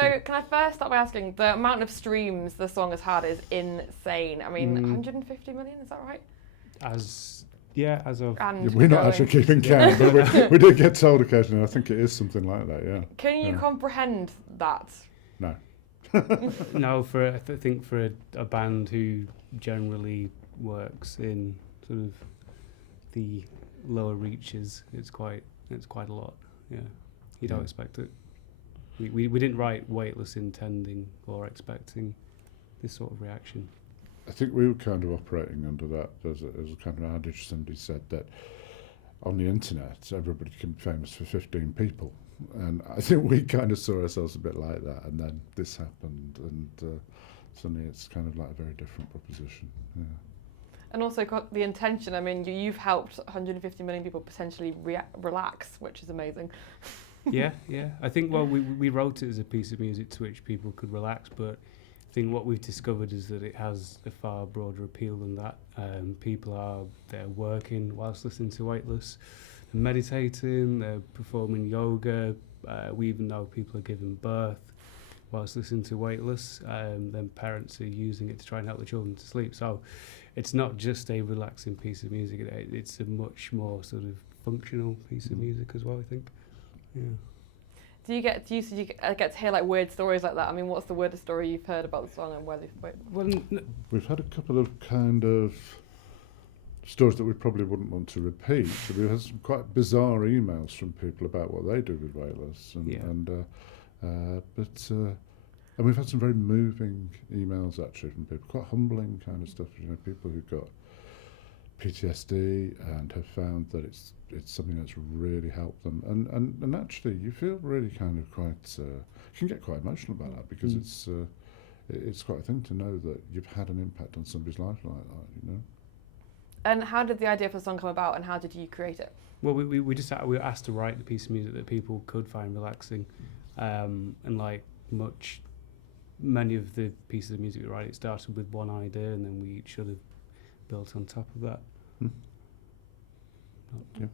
So can I first start by asking, the amount of streams the song has had is insane. I mean, 150 million, is that right? As of... And we're not going. actually keeping count, but we did get told occasionally. I think it is something like that, yeah. Can you comprehend that? No. No, I think for a band who generally works in sort of the lower reaches, it's quite a lot. Yeah, you don't expect it. We didn't write Weightless intending or expecting this sort of reaction. I think we were kind of operating under that as a kind of adage. Somebody said that on the internet, everybody can be famous for 15 people. And I think we kind of saw ourselves a bit like that. And then this happened, and suddenly it's kind of like a very different proposition. Yeah. And also got the intention. I mean, you've helped 150 million people potentially relax, which is amazing. Yeah. I think, well, we wrote it as a piece of music to which people could relax, but I think what we've discovered is that it has a far broader appeal than that. They're working whilst listening to Weightless, they're meditating, they're performing yoga. We even know people are giving birth whilst listening to Weightless. Then parents are using it to try and help the children to sleep. So it's not just a relaxing piece of music, it's a much more sort of functional piece of music as well, I think. Yeah. Do you get to hear like weird stories like that? I mean, what's the weirdest story you've heard about the song and where they've... We've had a couple of kind of stories that we probably wouldn't want to repeat. So we've had some quite bizarre emails from people about what they do with Weightless, and we've had some very moving emails actually from people, quite humbling kind of stuff. You know, people who've got PTSD and have found that it's something that's really helped them, and actually you feel really kind of quite you can get quite emotional about that, because it's quite a thing to know that you've had an impact on somebody's life like that, you know. And how did the idea for the song come about, and how did you create it? Well, we were asked to write the piece of music that people could find relaxing, and like many of the pieces of music we write, it started with one idea, and then we should have built on top of that. Yeah.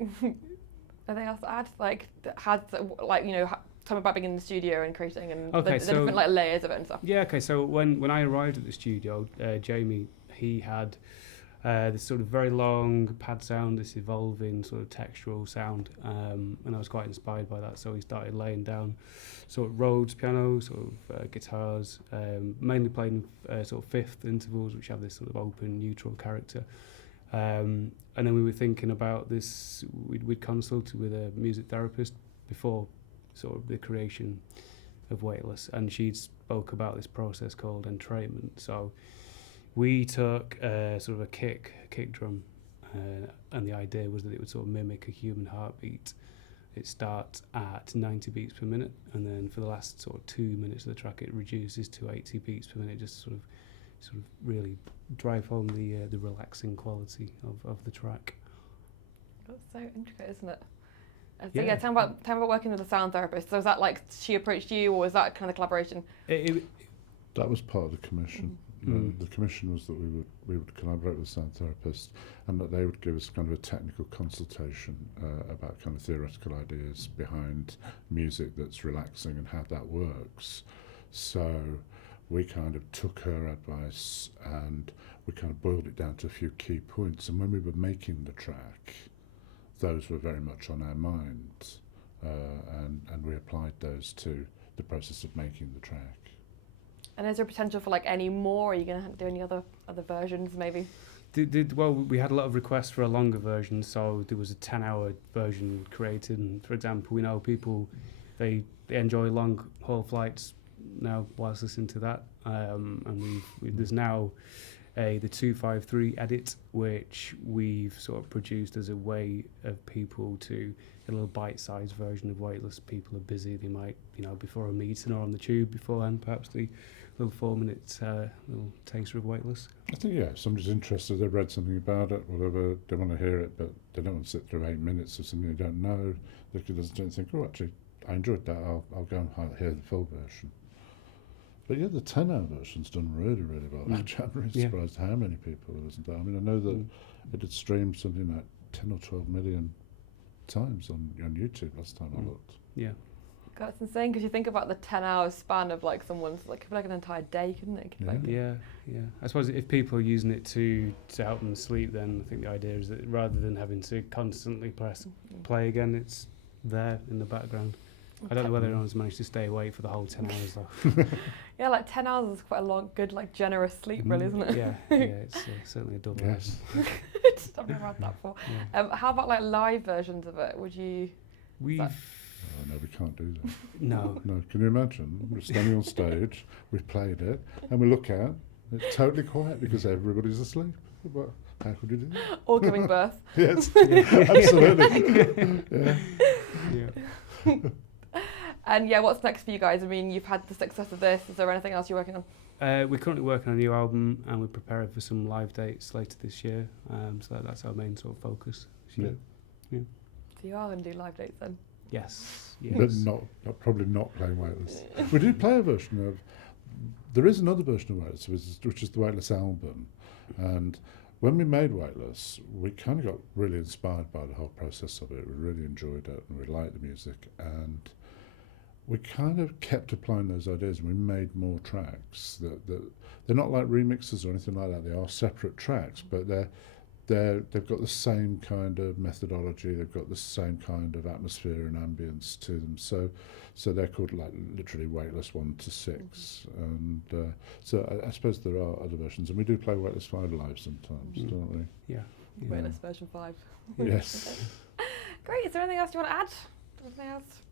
Anything else to add? Like, tell me about being in the studio and creating and the so different like layers of it and stuff. Yeah. Okay. So when I arrived at the studio, Jamie, he had this sort of very long pad sound, this evolving sort of textural sound, and I was quite inspired by that. So he started laying down sort of Rhodes piano, sort of guitars, mainly playing sort of fifth intervals, which have this sort of open neutral character. And then we were thinking about this. We'd consulted with a music therapist before sort of the creation of Weightless, and she'd spoke about this process called entrainment. So we took sort of a kick drum, and the idea was that it would sort of mimic a human heartbeat. It starts at 90 beats per minute, and then for the last sort of 2 minutes of the track, it reduces to 80 beats per minute, just sort of really drive home the relaxing quality of the track. That's so intricate, isn't it? So tell me about working with a sound therapist. So was that like she approached you, or was that kind of collaboration? That was part of the commission. The commission was that we would collaborate with a sound therapist, and that they would give us kind of a technical consultation about kind of theoretical ideas behind music that's relaxing and how that works. So we kind of took her advice and we kind of boiled it down to a few key points. And when we were making the track, those were very much on our minds, and we applied those to the process of making the track. And is there potential for like any more? Are you going to do any other versions maybe? Well, we had a lot of requests for a longer version, so there was a 10-hour version created. And for example, we know people, they enjoy long haul flights now whilst listening to that, and there's now the 253 edit, which we've sort of produced as a way of people to a little bite-sized version of Weightless. People are busy, they might, before a meeting or on the tube beforehand, perhaps the little 4-minute little taster of Weightless. I think, if somebody's interested, they've read something about it, whatever, they want to hear it, but they don't want to sit through 8 minutes of something they don't know. They don't think, oh, actually, I enjoyed that, I'll go and hear the full version. But the 10-hour version's done really, really well. Actually, I'm really surprised how many people there wasn't there. I mean, I know that it had streamed something like 10 or 12 million times on YouTube last time I looked. Yeah. God, it's insane because you think about the 10-hour span of like someone's like, it could be like an entire day, couldn't it? Yeah. Like, Yeah. I suppose if people are using it to help them sleep, then I think the idea is that rather than having to constantly press play again, it's there in the background. I don't know whether anyone's managed to stay awake for the whole 10 hours though. Yeah, like 10 hours is quite a long, good, like generous sleep, really, isn't it? Yeah, it's certainly a double. Yes. I've never had that before. Yeah. How about like live versions of it? Would you? We've Oh, no, we can't do that. no. No, can you imagine? We're standing on stage, we've played it, and we look out, it's totally quiet because everybody's asleep. But how could you do that? Or giving birth? Yes, absolutely. Yeah. And yeah, what's next for you guys? I mean, you've had the success of this. Is there anything else you're working on? We're currently working on a new album and we're preparing for some live dates later this year. So that's our main sort of focus. Yeah. So you are going to do live dates then? Yes. But not probably not playing Weightless. We do play a version of. There is another version of Weightless, which is the Weightless album, and when we made Weightless, we kind of got really inspired by the whole process of it. We really enjoyed it, and we liked the music, and we kind of kept applying those ideas, and we made more tracks. That they're not like remixes or anything like that. They are separate tracks, but they've got the same kind of methodology. They've got the same kind of atmosphere and ambience to them. So they're called like literally Weightless 1 to 6. And so I suppose there are other versions, and we do play Weightless 5 live sometimes, don't we? Yeah. Weightless version 5. Yes. Great. Is there anything else you want to add? Anything else?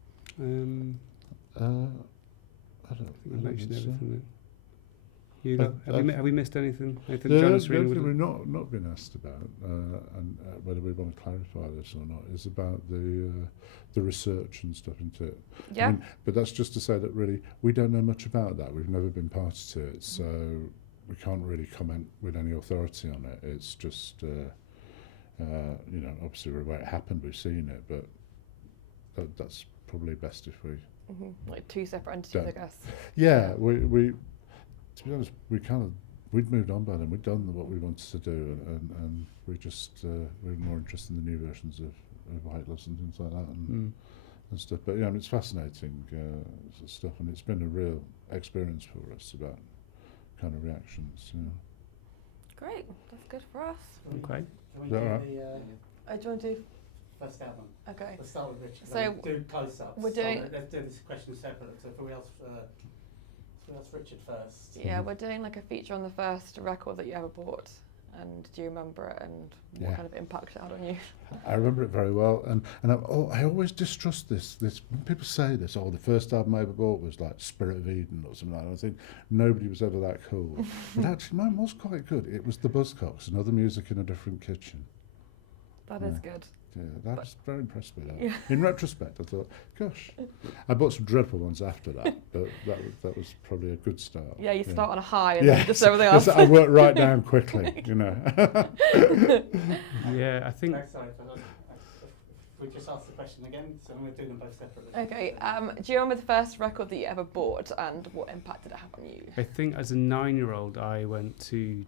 I I think we mentioned think so. everything. You know, have we missed anything? Anything The John only Serena thing would- we've not been asked about, and whether we want to clarify this or not, is about the research and stuff into it. Yeah. I mean, but that's just to say that really we don't know much about that. We've never been party to it, so we can't really comment with any authority on it. It's just, obviously where it happened, we've seen it, but that's probably best if we. Like two separate entities, I guess. Yeah, we to be honest, we'd moved on by then. We'd done what we wanted to do, and we just we were more interested in the new versions of Weightless and things like that and stuff. But yeah, I mean, it's fascinating stuff, and it's been a real experience for us about kind of reactions. You know. Great. That's good for us. Okay. Can we Is do that right? the Do you want to do? first album? Okay. Let's start with Richard. So We'll do close-ups. we're doing- Let's do this question separate. So if we ask Richard first. Yeah, we're doing like a feature on the first record that you ever bought. And do you remember it and what Yeah. kind of impact it had on you? I remember it very well, and I always distrust this. When people say this, the first album I ever bought was like Spirit of Eden or something like that. I think nobody was ever that cool. But actually, mine was quite good. It was the Buzzcocks, another music in a different kitchen. That is good. Yeah, I was very impressed with that. Yeah. In retrospect, I thought, gosh, I bought some dreadful ones after that, but that was probably a good start. Yeah, you start on a high and then just everything Yes, else. I worked right down quickly, you know. Yeah, I think. No, sorry, if we just ask the question again, so we'll do them both separately. Okay, do you remember the first record that you ever bought and what impact did it have on you? I think as a 9-year-old, I went to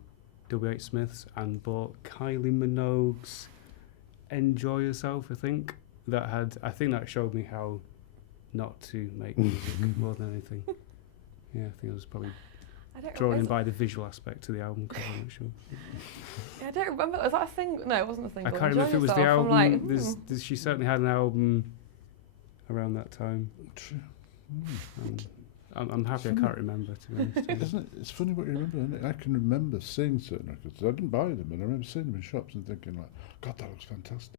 W.H. Smith's and bought Kylie Minogue's "Enjoy Yourself." I think that showed me how not to make music more than anything. Yeah, I think I was probably I don't drawn in remember. by the visual aspect to the album cover. I'm not sure. Yeah, I don't remember. Was that a single? No, it wasn't a I single. can't remember if it was the Enjoy Yourself. album. I'm like, She certainly had an album around that time. I'm happy I can't remember, to be honest. Isn't it? It's funny what you remember, isn't it? I can remember seeing certain records. I didn't buy them, but I remember seeing them in shops and thinking like, God, that looks fantastic.